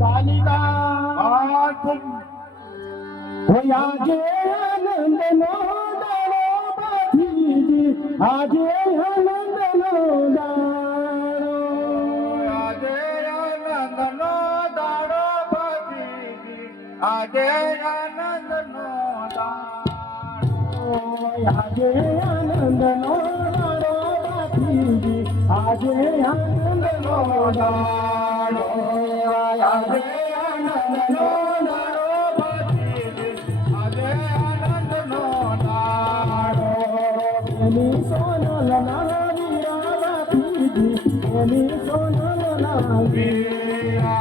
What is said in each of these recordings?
बालिका तुम होया जे आनंद नो दारो बाजीजी आजे आनंद नो दारो आजे आनंद नो दारो बाजीजी आजे आनंद नो दारो आजे आनंद नो दारो बाजीजी आजे आनंद नो दारो आजे आनंद नो दारो एनी सोनल नावीरा बातीजी एनी सोनल नावीरा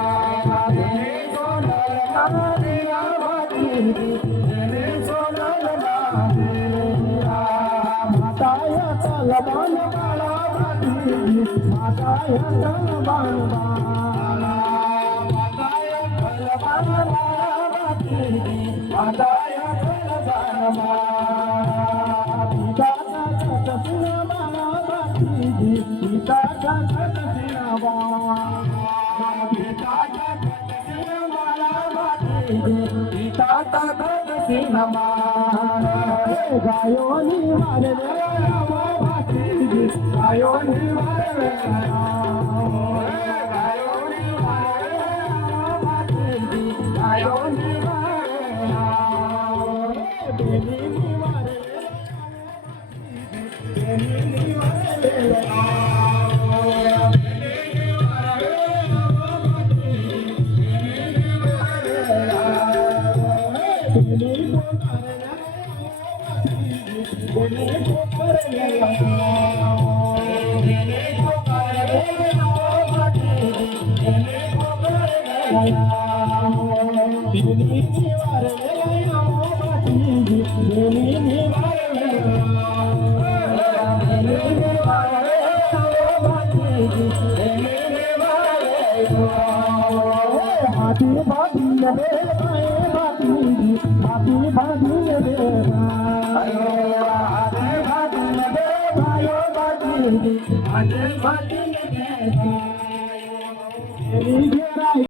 एनी सोनल नावीरा बातीजी एनी सोनल नावीरा माताया चलबान बाळा बातीजी माताया चलबान बाळा माताया चलबान बाळा बातीजी माताया चलबान बाळा पिता जगत सिनावा पिता जगत सिनावा गायो निवार गायो निवार गायो निवार बेली निवार बेली हाथी भाभी रे भाभी हाथी भाभी रे हाथी भाभी रे भायो भाभी हाथी भाभी रे